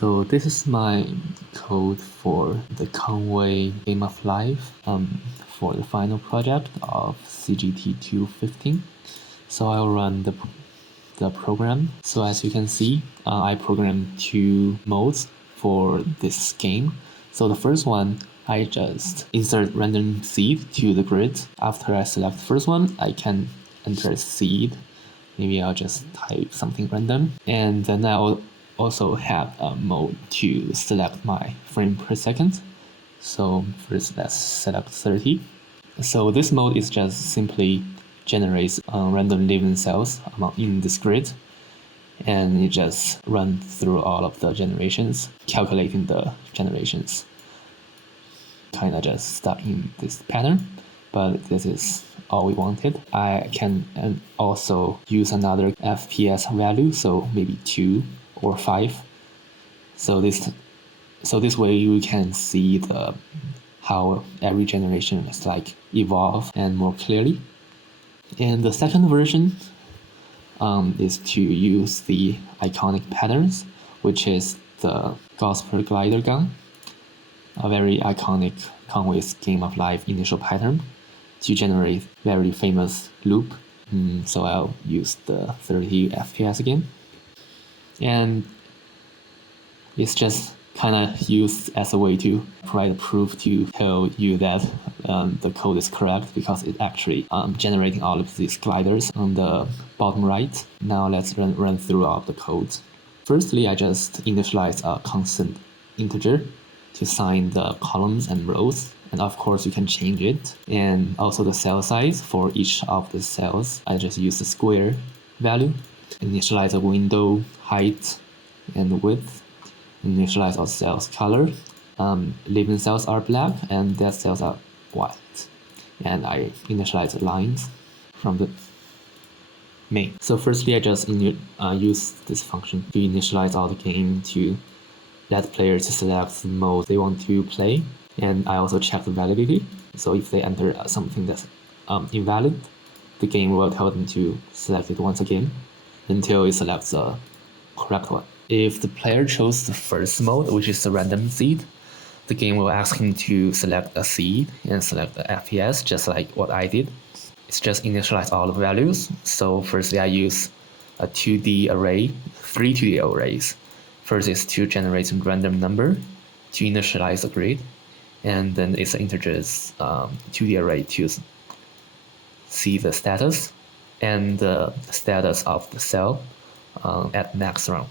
So this is my code for the Conway Game of Life for the final project of CGT 215. So I'll run the program. So as you can see, I programmed two modes for this game. So the first one, I just insert random seed to the grid. After I select the first one, I can enter a seed. Maybe I'll just type something random. And then I'll also have a mode to select my frame per second. So first let's select 30. So this mode is just simply generates random living cells in this grid, and it just runs through all of the generations, calculating the generations. Kind of just stuck in this pattern, but this is all we wanted. I can also use another FPS value, so maybe 2 or 5. So this way you can see how every generation is like evolve and more clearly. And the second version is to use the iconic patterns, which is the gospel glider gun, a very iconic Conway's Game of Life initial pattern, to generate very famous loop. So I'll use the 30 FPS again. And it's just kind of used as a way to provide a proof to tell you that the code is correct, because it's actually generating all of these gliders on the bottom right. Now let's run through all of the code. Firstly, I just initialize a constant integer to sign the columns and rows. And of course, you can change it. And also the cell size for each of the cells, I just use the square value. Initialize a window height and width. Initialize all cells color. Living cells are black and dead cells are white. And I initialize the lines from the main. So firstly, I just use this function to initialize all the game to let players select the mode they want to play. And I also check the validity. So if they enter something that's invalid, the game will tell them to select it once again until it selects the correct one. If the player chose the first mode, which is the random seed, the game will ask him to select a seed and select the FPS, just like what I did. It's just initialize all the values. So firstly, I use a 2D array, 3 2D arrays. First is to generate a random number to initialize the grid, and then it's an integers 2D array to see the status and the status of the cell at next round.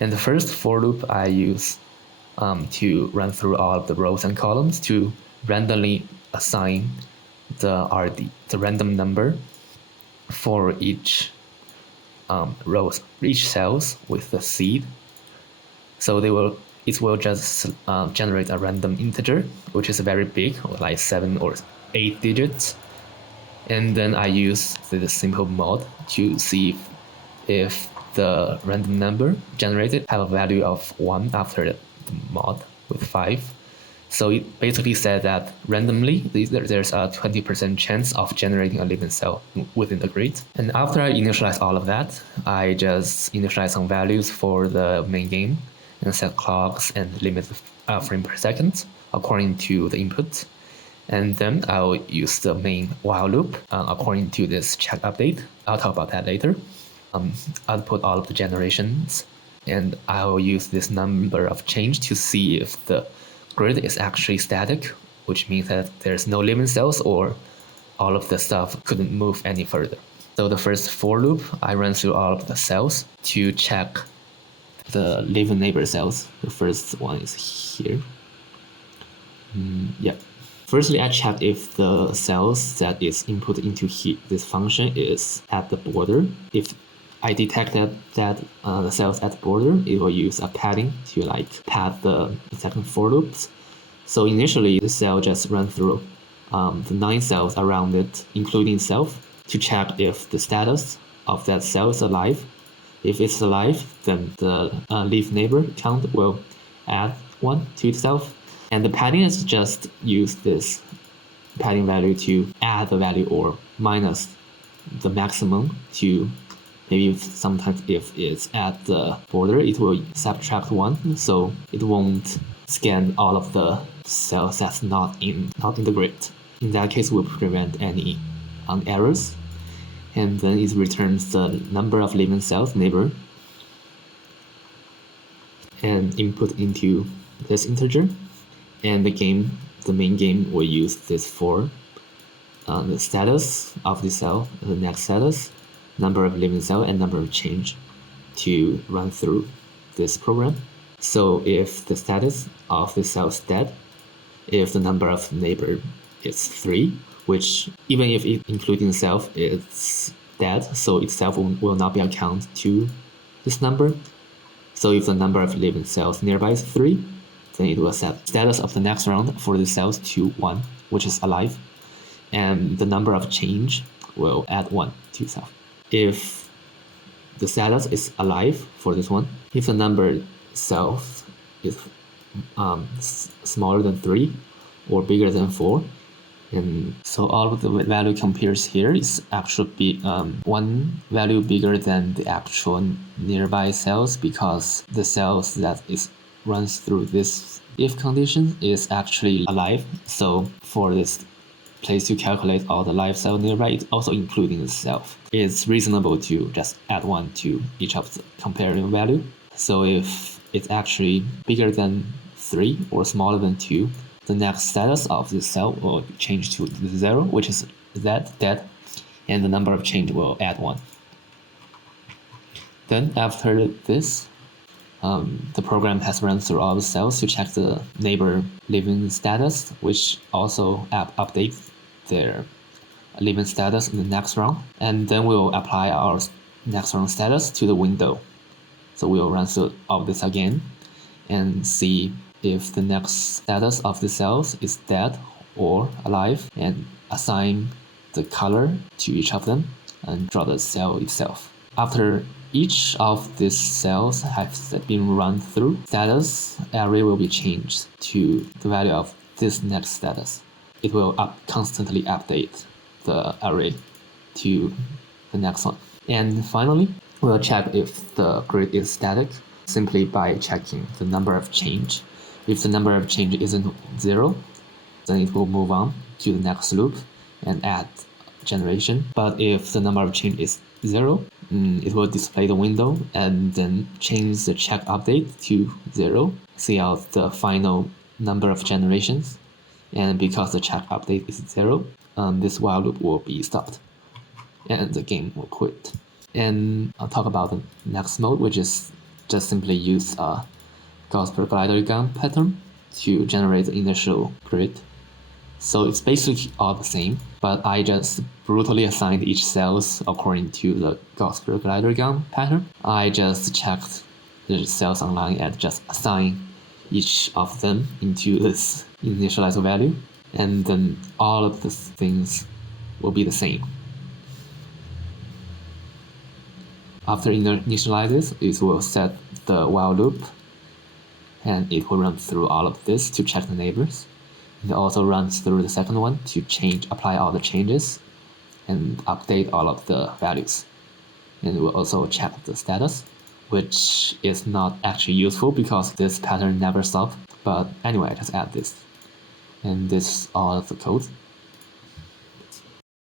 And the first for loop I use to run through all of the rows and columns to randomly assign the random number for each rows, each cells with the seed. So it will just generate a random integer, which is very big, like 7 or 8 digits. And then I use the simple mod to see if the random number generated have a value of 1 after the mod with 5. So it basically said that randomly there's a 20% chance of generating a living cell within the grid. And after I initialize all of that, I just initialize some values for the main game and set clocks and limit frame per second according to the input. And then I'll use the main while loop according to this check update. I'll talk about that later. I'll put all of the generations, and I'll use this number of change to see if the grid is actually static, which means that there's no living cells or all of the stuff couldn't move any further. So the first for loop, I run through all of the cells to check the living neighbor cells. The first one is here. Yeah. Firstly, I check if the cells that is input into this function is at the border. If I detect that the cells at the border, it will use a padding to pad the second for loops. So initially, the cell just run through the 9 cells around it, including itself, to check if the status of that cell is alive. If it's alive, then the leaf neighbor count will add 1 to itself. And the padding is just use this padding value to add the value or minus the maximum to Maybe sometimes if it's at the border, it will subtract 1, so it won't scan all of the cells that's not in the grid. In that case, we'll prevent any errors. And then it returns the number of living cells neighbor and input into this integer. And the main game will use this for the status of the cell, the next status, number of living cell, and number of change to run through this program. So if the status of the cell is dead, if the number of neighbor is 3, which even if it including self is dead, so itself will not be accounted to this number. So if the number of living cells nearby is 3, then it will set status of the next round for the cells to 1, which is alive, and the number of change will add 1 to self. If the status is alive for this one, if the number self is smaller than 3 or bigger than 4, and so all of the value compares here is actually one value bigger than the actual nearby cells, because the cells that is runs through this if condition is actually alive. So for this place to calculate all the live cell nearby, it's also including the self. It's reasonable to just add 1 to each of the comparing value. So if it's actually bigger than 3 or smaller than 2, the next status of the cell will change to 0, which is dead, and the number of change will add 1. Then after this, the program has run through all the cells to check the neighbor living status, which also updates their living status in the next round. And then we'll apply our next round status to the window. So we'll run through all this again and see if the next status of the cells is dead or alive, and assign the color to each of them and draw the cell itself. After each of these cells has been run through, status array will be changed to the value of this next status. It will constantly update the array to the next one. And finally, we'll check if the grid is static simply by checking the number of change. If the number of change isn't 0, then it will move on to the next loop and add generation. But if the number of change is 0, it will display the window and then change the check update to 0, see out the final number of generations. And because the check update is 0, this while loop will be stopped and the game will quit. And I'll talk about the next mode, which is just simply use a Gauss per glider gun pattern to generate the initial grid. So it's basically all the same, but I just brutally assigned each cells according to the Gauss per glider gun pattern. I just checked the cells online and just assign each of them into this initialized value, and then all of the things will be the same. After initializes, it will set the while loop, and it will run through all of this to check the neighbors. It also runs through the second one to apply all the changes and update all of the values. And it will also check the status, which is not actually useful because this pattern never stops. But anyway, I just add this. And this is all of the code.